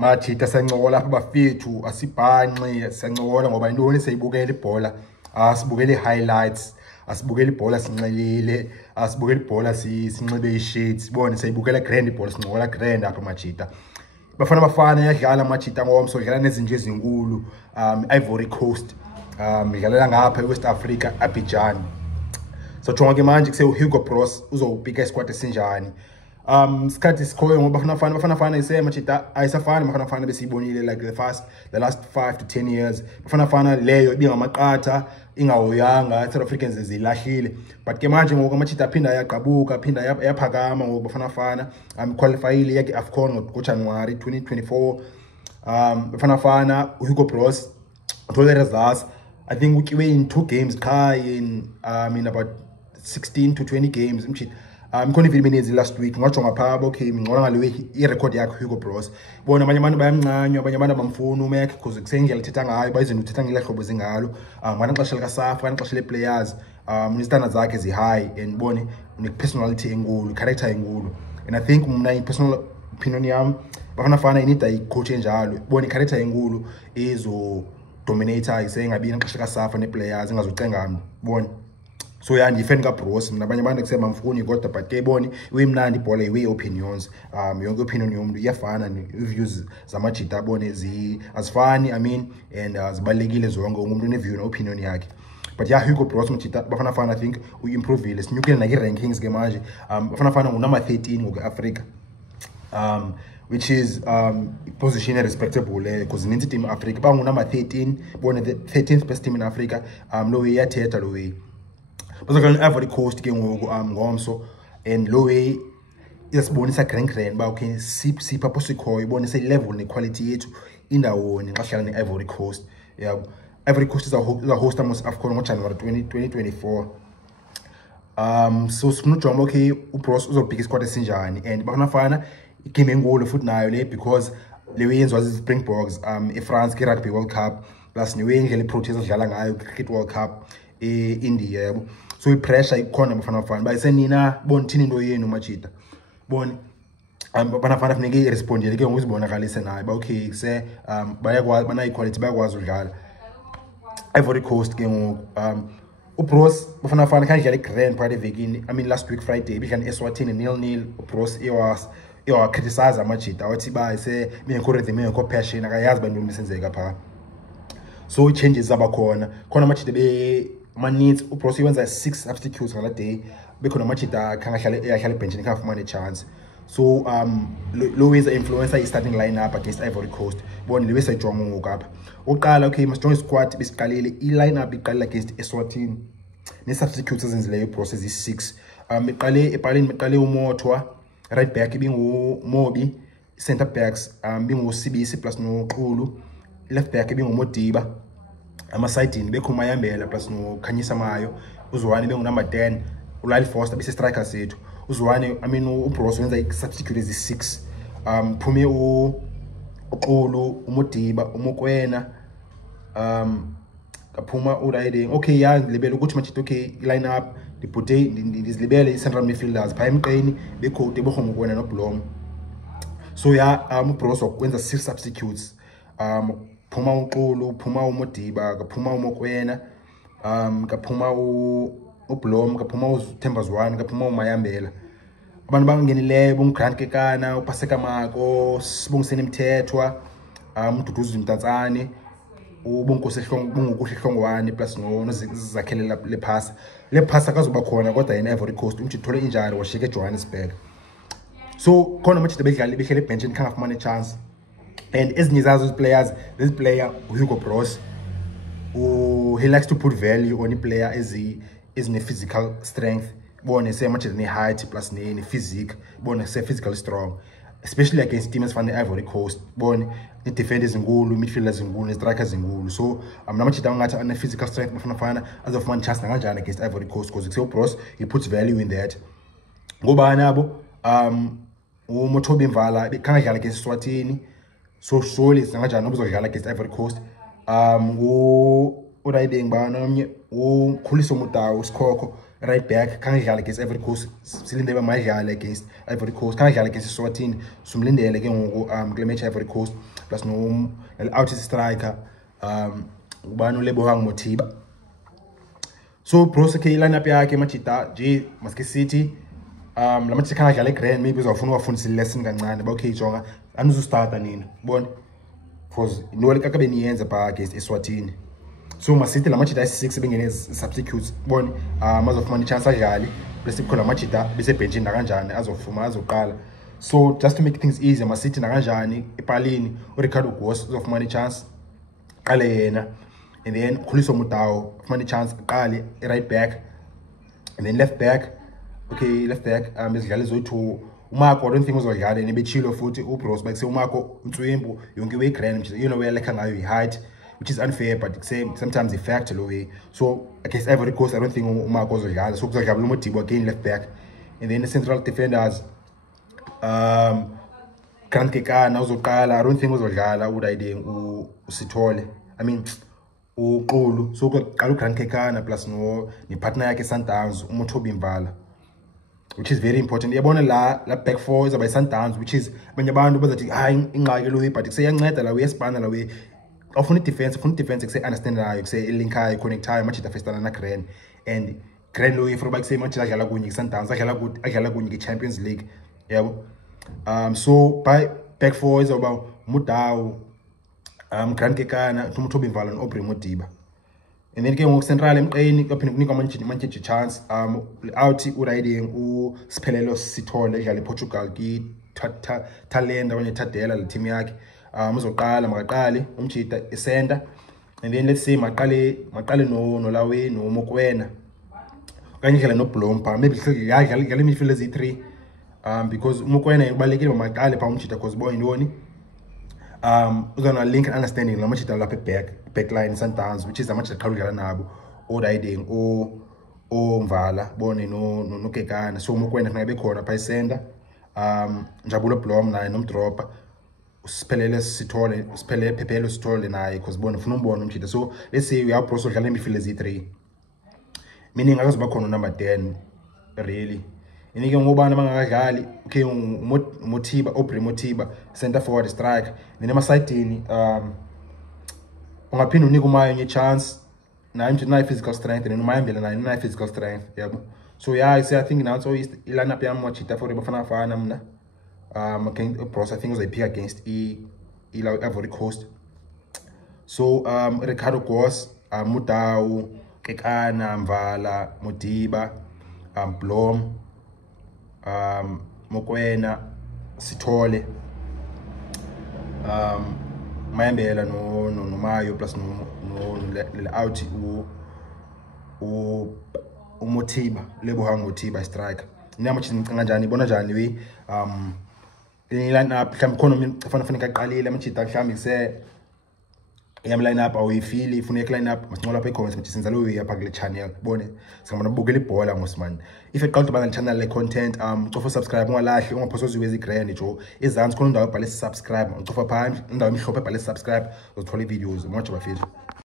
Machita sencokola lapha bafethu asibhanqi sencokola ngoba intoni seyibukela ibhola asibukele highlights asibukele ibhola sinxelile asibukele ibhola sinxibe ishades sibone seyibukela grand ibhola sincokola grand apha Machita Bafana Bafana yadlala Machita ngomso idlala nezinto ezinkulu Ivory Coast idlalela ngapha eWest Africa Abidjan so jonga ke manje kuse Hugo Bros uzobika isquad esinjani Skati sikhoyo ngoba Bafana Bafana ise Machita ayisafani Bafana Bafana besiyibonile like the last 5 to 10 years Bafana Bafana leyo ibingamaqatha ingahoyanga South Africans zilahlile but ke manje ngoku Machita aphinda yaqabuka aphinda yaphakama ngoku Bafana Bafana qualified yake AFCON ngoJanuary 2024 Bafana Bafana Hugo Bros told the results I think we in 2 games in about 16 to 20 games khona iviminezi last week ngajonga phaba okay ngcola ngalewe irecord yakhe Hugo Bros bona abanye abantu bayamncanywa abanye abantu abamfuna uMac because kusengela thetha ngayo bayizinto uthetha ngelahlobo zingalo ngana xesha lika Safa ngana xesha le players standards zakhe zi high and bone une personality enkulu character enkulu and I think mina in personal opinion yami Bafana Bafana inida icoach enjalo bone character enkulu ezo dominator isengabini xesha lika Safa ne players engazocenga bone so yeah ndifeni ka Bros mina abanye abantu kusema mfuni kodwa but ke boni uyimnandi ibhola iwe opinions yonke opinion yomuntu iyafana ne-views zamajita abone azifani I mean and zibalekile zonke umuntu une-view ne-opinion yakhe but yeah Hugo Bros Machita Bafana Bafana I think uyimprovile sinyukile naki-rankings ke manje Bafana Bafana ngunumber 13 ngoku-Africa which is position respectable because in team Africa bangunumber 13 bone the 13th best team in Africa lo way yathetha lo way bazokhala Ivory Coast ke ngoku ngomso and lo way yasibonisa grand ba okay sipha sikhoyo ibonisa level ne quality yethu indawoni xa sihlala ne-Ivory Coast yeah Ivory Coast is a host amos AFCON ngoJanuary 2024 so sifuna ujonga okay uBros uzobhika isquad esinjani and Bafana Bafana igame enkulu futhi nayo le because lewe yenziwa Springboks eFrance ke Rugby World Cup plus newe indlela iProteas adlala ngayo Cricket World Cup eIndia yabo so ipressure ikhona Bafana Bafana bayisenina bona thini into yenu Machita bona Bafana Bafana funeke irespondele ke ngokuzibonakalise nayo ba okay kuse bayakwazi bana equality bayakwazi udlala Ivory Coast ke ngoku uBros Bafana Bafana khandlela igrand party vekini I mean last week Friday bidlala eSwatini 0-0 uBros criticize Machita wathi ba ise bengekho bengekho passion akayazi bantu misenzeka pha so changes abakhona khona Machita be manits uBros wenza 6 substitutes ngala day bekhona Machita kangahlala benchini kafumana chance so lo is influencer is starting lineup against Ivory Coast bona libe sejonga ngokapha oqala okay masijonge squad besiqalile ilineup iqala against eSwatini ne substitutes ezenzileyo process is 6 iqale ebhaleni iqale uMothwa right back ibingu Mobi center backs bingu Sibisi plus noXulu left back ibingu Modiba ama-sidini bekho Mayambela plus noKhanyisa Mayo uZwane bengunumber 10 uLyle Foster bese striker sethu uZwane I mean uBros wenza i-substitute ezi-6 phume uXulu uModiba uMokwena kaphuma uRiding okay ya ngilibele ukuthi Machita okay line-up ndibhude ndizilibele i-central midfielders pha emqeni bekho Tebogo Mokwena noBlom so ya uBros wakwenza 6 substitutes phuma uXulu phuma uModiba kaphuma uMokwena kaphuma uBlom kaphuma uThemba Zwane kaphuma uMayambela abantu bangenileyo bongrand Kekana uPaseka Mako sibongisene Mthethwa uMduduzi Mtatsane ubonkosi bungokuhle Hlongwane plus nozakhelela le pass akazoba khona kodwa yena Ivory Coast umthi thole injalo washike eJohannesburg so khona Machita bedlala behlele benchini khangafumana chance and ezinye zazo players this player Hugo Bros he likes to put value on a player as a physical strength bone say Machita ne height plus ne physique bone say physical strong especially against teams from the Ivory Coast bone the defenders ezinkulu midfielders ezinkulu strikers ezinkulu so Machita ngathi ana physical strength Bafana Bafana azofumana chance kanjani against Ivory Coast because Hugo Bros he puts value in that ngoba nabo uMothobi Mvala bekangadlala against Swatini so surely singajani obuzodlala against Ivory Coast uRiding bana nomnye uKhuliso Mutawu Sikhokho right back kangadlala against Ivory Coast silinde bamadlala against Ivory Coast kangadlala against Eswatini sumlindele ke ngoku kule match Ivory Coast plus no out striker ubani uLebohang Mothiba. So bro sekhe lineup yakhe Machita nje maske City la match kangadlala eGrand maybe uzawufuna wafundisa lesson kancane ba okay jonga anizustart nini ubone because no le kakabe niyenza ba against Eswatini. So City la match 6 bengene substitutes bona azofumana chance adlali bese kukhona Machita bese benchini na kanjani azofuma azoqala. So just to make things easier City na kanjani epalini uRicardo Gos uzofumana chance qale yena, and then Khuliso Mutao ufumana chance qale right back, and then left back okay left back besidlala ezo2 uMarco. I don't think uzodlala nebechilo futhi uBros bakuse uMarco uNtswembu yonke way grand you know where lekha ngayo height, which is unfair, but sometimes it factor low way. So against Ivory Coast, I don't think uMarco uzodlala. So kuzodlala uMothiba again left back, and then the central defenders Grant Kekana uzoqala. I don't think uzodlala udayideng uSithole. I mean uQulu. So kuqala uGrant Kekana plus no ni partner yakhe Sundowns uMothobi Mvala, which is very important. Yabona la back four is by Sundowns, which is abanye abantu bazathi hayi ingqaki lo, but kuseyanceda la uyesipana la we ofuna defense kuse understand layo kuse linkayo connectayo Machita festana na Grand, and Grand lo ifuna bakuse Machita adlala kunye Sundowns adlala kunye Champions League yabo. So by back four is about Mudau Grant Kekana Umothobi Mvala no Aubrey Modiba, and then ke ngoku central emqeni kaphinde kunika Manchester chance out urayiding uSiphelelo Sithole edlala ePortugal ki talent abanye Thadela le team yakhe. Uzoqala makaqale umjita esenda, and then let's say maqale no Lawe no Mokwena okanye idlala no Blompa, maybe yadlala midfield ezi3 because Mokwena ubalekile maqale pha umjita because boy intoni uzona link and understanding la machita lapha back line Sundowns, which is a match qhaludlala nabo odayiding Mvala bone no Kekana. So Mokwena ngabe khona pha esenda Njabulo Blom naye nomdropa Siphelele Sithole Siphelele Phephelo Sithole naye because bona ufuna umbona umjita. So let's say we have Bros udlala midfield ezi3, meaning akazoba khona number 10 really. Inike ngobani abangakadlali okay Mothiba Aubrey Mothiba center forward striker, then emasidini ungaphinda unike uMayo nye chance naye nje physical strength, and uMayambela naye physical strength yabo. So yeah, I think now so lineup yami Machita for Bafana Bafana mna against Bros I think uzayiphica against Ivory Coast. So Ricardo Gos Mudau Kekana Mvala Modiba Blom Mokwena Sithole Mayambela no Mayo plus no out uMothiba Lebohang Mothiba striker. Namachi kanjani bona njani we line up mhlawumbe khona fanele aqalile Machita mhlawumbe se yam line up awuyifili ifuna line up masincola lapha e-comments ukuthi senza lo yapha kule channel bone singabona bukela ibhola ngosman. If eqala ukuba na channel le content ucofa subscribe ungalahli ungaphosoziwe izigrand jo ezantsi khona indawo ebhale subscribe ucofa phandle indawo emhlophe ebhale subscribe uzothola i videos much bafethu.